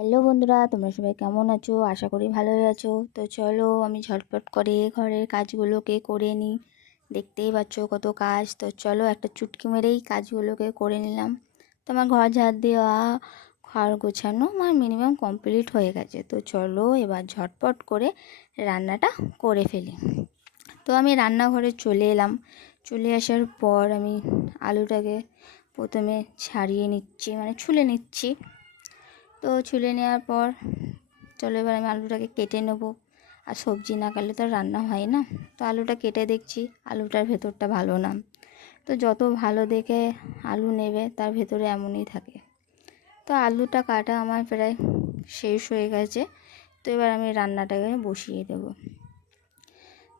Hello বন্ধুরা, তোমরা সবাই কেমন আছো? আশা করি ভালোই আছো। তো চলো আমি ঝটপট করে ঘরের কাজগুলোকে করে নিই। দেখতেই পাচ্ছ কত কাজ। তো চলো একটা চুটকি মেরেই কাজগুলোকে করে নিলাম। তো আমার ঘর ঝাড় দেওয়া, ঘর গোছানো আমার মিনিমাম কমপ্লিট হয়ে গেছে। তো চলো এবার ঝটপট করে রান্নাটা করে ফেলি। তো আমি রান্নাঘরে চলে এলাম। চলে আসার পর আমি আলুটাকে প্রথমে ছাড়িয়ে নিচ্ছি, মানে ছুলে নিচ্ছি। তো ছুলে নেওয়ার পর চলো এবার আমি আলুটাকে কেটে নেবো। আর সবজি না কাটলে তো রান্না হয় না। তো আলুটা কেটে দেখছি আলুটার ভেতরটা ভালো না। তো যত ভালো দেখে আলু নেবে তার ভেতরে এমনই থাকে। তো আলুটা কাটা আমার প্রায় শেষ হয়ে গেছে। তো এবার আমি রান্নাটাকে বসিয়ে দেব।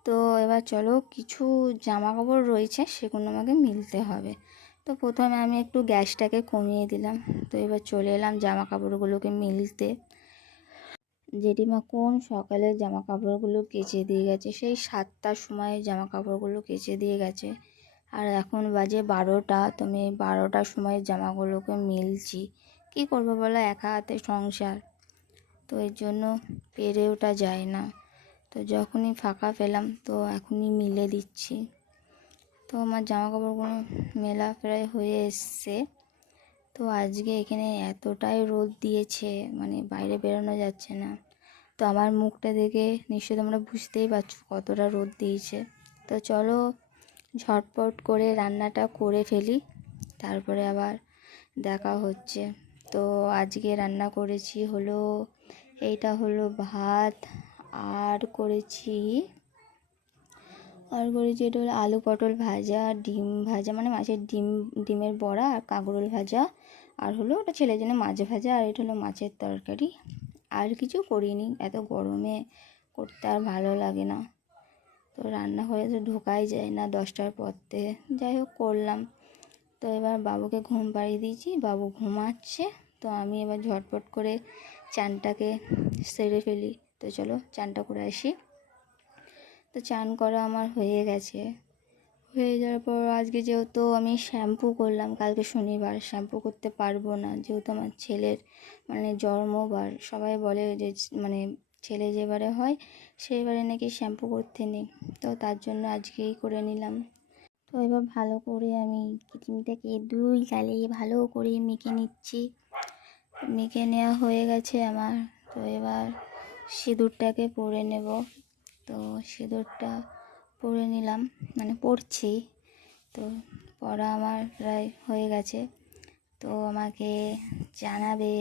তো এবার চলো কিছু জামা কাপড় রয়েছে সেগুলো আমাকে মিলতে হবে। তো প্রথমে আমি একটু গ্যাসটাকে কমিয়ে দিলাম। তো এবার চলে এলাম জামা কাপড়গুলোকে মিলতে। জেঠিমা কোন সকালে জামা কাপড়গুলো কেচে দিয়ে গেছে, সেই 7টার সময় জামা কাপড়গুলো কেচে দিয়ে গেছে। আর এখন বাজে 12টা। তো আমি 12টার সময় জামাগুলোকে মিলছি। কী করবো বলো, একা হাতে সংসার, তো এর জন্য পেরে ওঠা যায় না। তো যখনই ফাঁকা পেলাম তো এখনই মিলে দিচ্ছি। তো আমার জামা কাপড়গুলো মেলা প্রায় হয়ে এসছে। তো আজকে এখানে এতটাই রোদ দিয়েছে, মানে বাইরে বেরোনো যাচ্ছে না। তো আমার মুখটা দেখে নিশ্চয়ই তোমরা বুঝতেই পারছো কতটা রোদ দিয়েছে। তো চলো ঝটপট করে রান্নাটা করে ফেলি, তারপরে আবার দেখা হচ্ছে। তো আজকে রান্না করেছি হলো, এইটা হলো ভাত, আর করেছি এটা হলো আলু পটল ভাজা, ডিম ভাজা, মানে মাছের ডিমের বড়া, আর কাঁকরোল ভাজা, আর হলো ওটা ছেলের জন্য মাছ ভাজা, আর এটা হলো মাছের তরকারি। আর কিছু করিনি, এত গরমে করতে আর ভালো লাগে না। তো রান্নাঘরে তো ঢোকাই যায় না 10টার পর থেকে। যাই হোক করলাম। তো এবার বাবুকে ঘুম পাড়িয়ে দিয়েছি, বাবু ঘুমাচ্ছে। তো আমি এবার ঝটপট করে চানটাকে সেরে ফেলি। তো চলো চানটা করে আসি। তো চান করা আমার হয়ে গেছে। হয়ে যাওয়ার পর আজকে যেহেতু আমি শ্যাম্পু করলাম, কালকে শনিবার শ্যাম্পু করতে পারবো না, যেহেতু আমার ছেলের মানে জন্মবার। সবাই বলে যে মানে ছেলে যেবারে হয় সেইবারে নাকি শ্যাম্পু করতে নেই। তো তার জন্য আজকেই করে নিলাম। তো এবার ভালো করে আমি ক্রিমটাকে 2 গালে ভালো করে মেখে নিচ্ছি। মেখে নেওয়া হয়ে গেছে আমার। তো এবার সিঁদুরটাকে পরে নেব। তো সিঁদুরটা পরে নিলাম, মানে পরছি। তো পরা আমার প্রায় হয়ে গেছে। তো আমাকে জানাবে